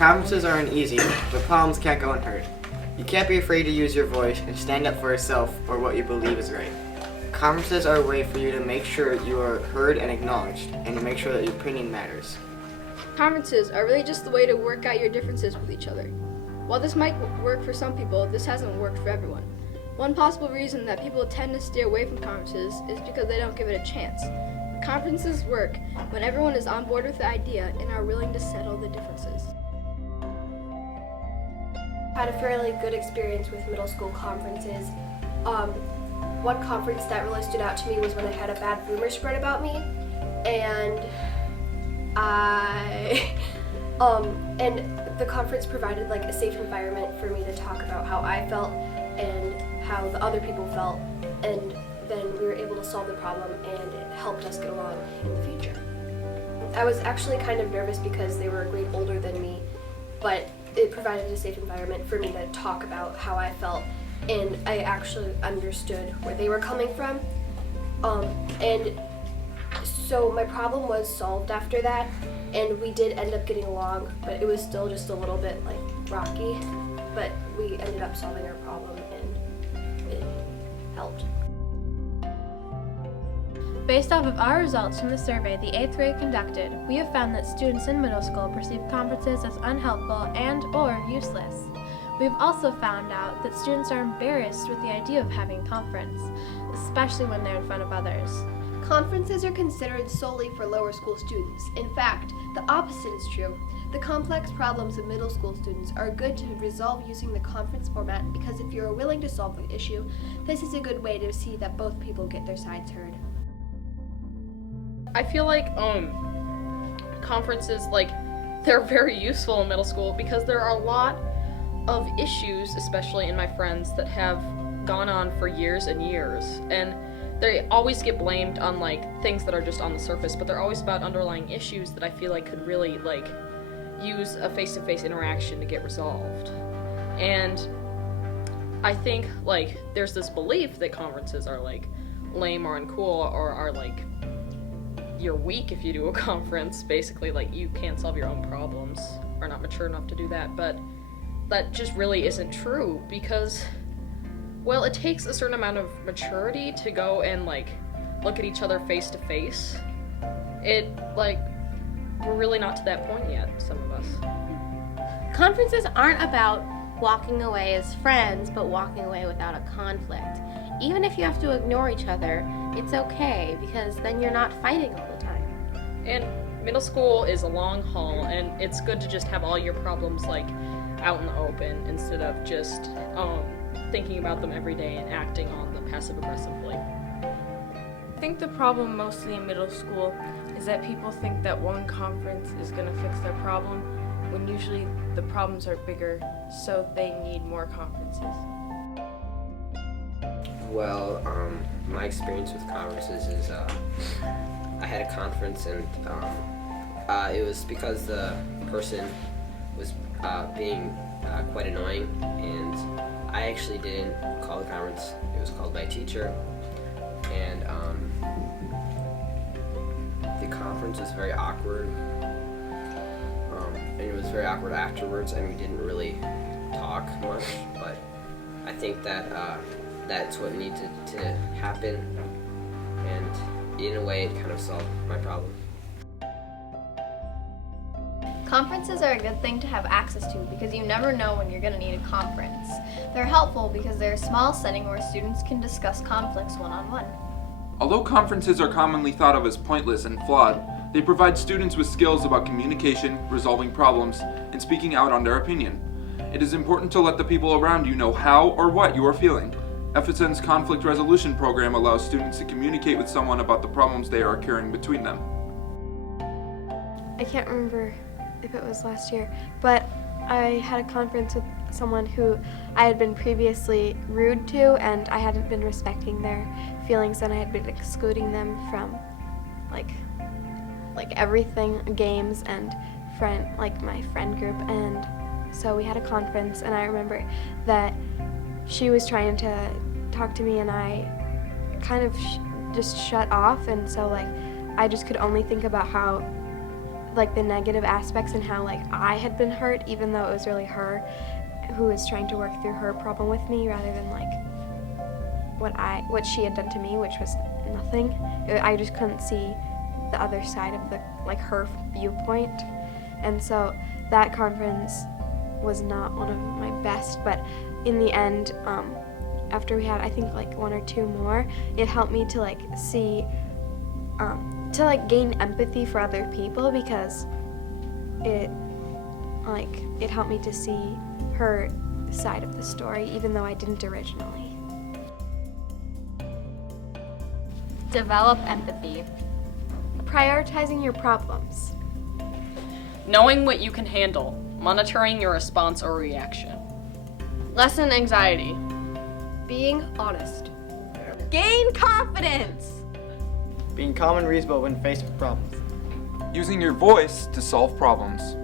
Conferences aren't easy, but problems can't go unheard. You can't be afraid to use your voice and stand up for yourself or what you believe is right. Conferences are a way for you to make sure you are heard and acknowledged, and to make sure that your opinion matters. Conferences are really just the way to work out your differences with each other. While this might work for some people, this hasn't worked for everyone. One possible reason that people tend to steer away from conferences is because they don't give it a chance. Conferences work when everyone is on board with the idea and are willing to settle the differences. I had a fairly good experience with middle school conferences. One conference that really stood out to me was when I had a bad rumor spread about me, and and the conference provided like a safe environment for me to talk about how I felt and how the other people felt, and then we were able to solve the problem, and it helped us get along in the future. I was actually kind of nervous because they were a grade older than me, but it provided a safe environment for me to talk about how I felt, and I actually understood where they were coming from. And so my problem was solved after that, and we did end up getting along, but it was still just a little bit like rocky, but we ended up solving our problem and it helped. Based off of our results from the survey the 8th grade conducted, we have found that students in middle school perceive conferences as unhelpful and or useless. We've also found out that students are embarrassed with the idea of having a conference, especially when they're in front of others. Conferences are considered solely for lower school students. In fact, the opposite is true. The complex problems of middle school students are good to resolve using the conference format because if you're willing to solve the issue, this is a good way to see that both people get their sides heard. I feel like conferences, they're very useful in middle school because there are a lot of issues, especially in my friends, that have gone on for years and years, and they always get blamed on things that are just on the surface, but they're always about underlying issues that I feel like could really use a face-to-face interaction to get resolved. And I think there's this belief that conferences are lame or uncool, or are you're weak if you do a conference, basically you can't solve your own problems, or not mature enough to do that. But that just really isn't true, because well, it takes a certain amount of maturity to go and look at each other face to face. We're really not to that point yet, some of us. Conferences aren't about walking away as friends, but walking away without a conflict. Even if you have to ignore each other, it's okay, because then you're not fighting all the time. And middle school is a long haul, and it's good to just have all your problems out in the open instead of just thinking about them every day and acting on them passive-aggressively. I think the problem mostly in middle school is that people think that one conference is going to fix their problem, when usually the problems are bigger, so they need more conferences. Well, my experience with conferences is I had a conference, and it was because the person was being quite annoying, and I actually didn't call the conference. It was called by a teacher, and the conference was very awkward, and it was very awkward afterwards, and we didn't really talk much, but I think that that's what needed to happen, and in a way it kind of solved my problem. Conferences are a good thing to have access to because you never know when you're going to need a conference. They're helpful because they're a small setting where students can discuss conflicts one-on-one. Although conferences are commonly thought of as pointless and flawed, they provide students with skills about communication, resolving problems, and speaking out on their opinion. It is important to let the people around you know how or what you are feeling. Fsm's conflict resolution program allows students to communicate with someone about the problems they are carrying between them. I can't remember if it was last year, but I had a conference with someone who I had been previously rude to, and I hadn't been respecting their feelings, and I had been excluding them from like everything, games and my friend group. And so we had a conference, and I remember that she was trying to talk to me, and I kind of just shut off, and so I just could only think about how like the negative aspects and how like I had been hurt, even though it was really her who was trying to work through her problem with me rather than like what she had done to me, which was nothing. I just couldn't see the other side of the like her viewpoint, and so that conference was not one of my best. But in the end, after we had I think like one or two more, it helped me to like see, to like gain empathy for other people, because it helped me to see her side of the story, even though I didn't originally. Develop empathy. Prioritizing your problems. Knowing what you can handle, monitoring your response or reaction. Lessen anxiety. Being honest. Gain confidence. Being calm and reasonable when faced with problems. Using your voice to solve problems.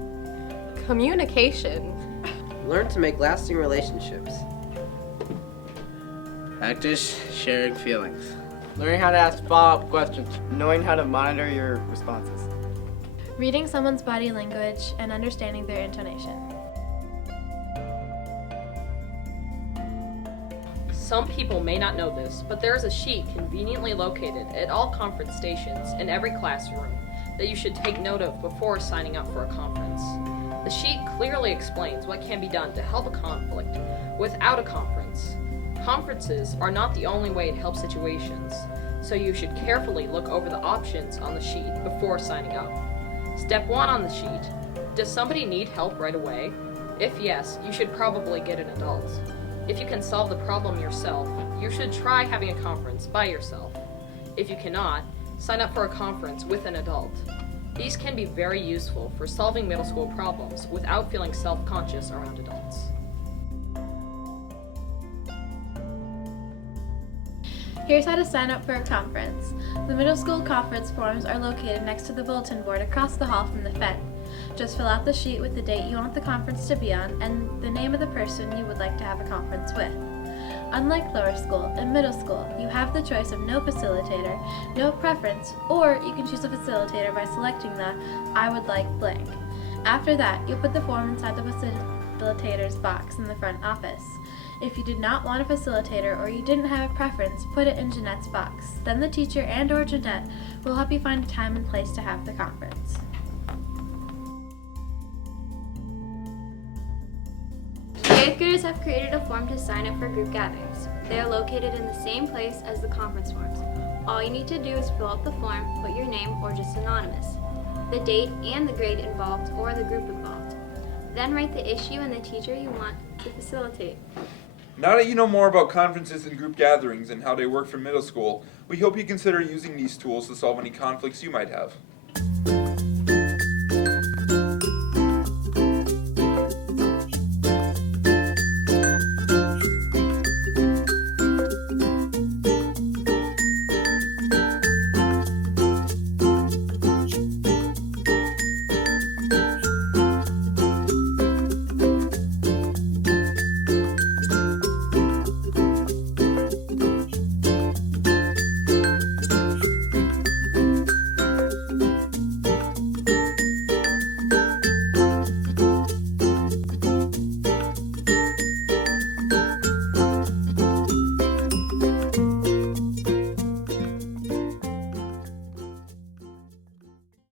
Communication. Learn to make lasting relationships. Practice sharing feelings. Learning how to ask follow-up questions. Knowing how to monitor your responses. Reading someone's body language and understanding their intonation. Some people may not know this, but there is a sheet conveniently located at all conference stations in every classroom that you should take note of before signing up for a conference. The sheet clearly explains what can be done to help a conflict without a conference. Conferences are not the only way to help situations, so you should carefully look over the options on the sheet before signing up. Step 1 on the sheet: does somebody need help right away? If yes, you should probably get an adult. If you can solve the problem yourself, you should try having a conference by yourself. If you cannot, sign up for a conference with an adult. These can be very useful for solving middle school problems without feeling self-conscious around adults. Here's how to sign up for a conference. The middle school conference forms are located next to the bulletin board across the hall from the Fed. Just fill out the sheet with the date you want the conference to be on and the name of the person you would like to have a conference with. Unlike lower school, in middle school, you have the choice of no facilitator, no preference, or you can choose a facilitator by selecting the I would like blank. After that, you'll put the form inside the facilitator's box in the front office. If you did not want a facilitator or you didn't have a preference, put it in Jeanette's box. Then the teacher and or Jeanette will help you find a time and place to have the conference. The 8th graders have created a form to sign up for group gatherings. They are located in the same place as the conference forms. All you need to do is fill out the form, put your name or just anonymous, the date and the grade involved or the group involved. Then write the issue and the teacher you want to facilitate. Now that you know more about conferences and group gatherings and how they work for middle school, we hope you consider using these tools to solve any conflicts you might have.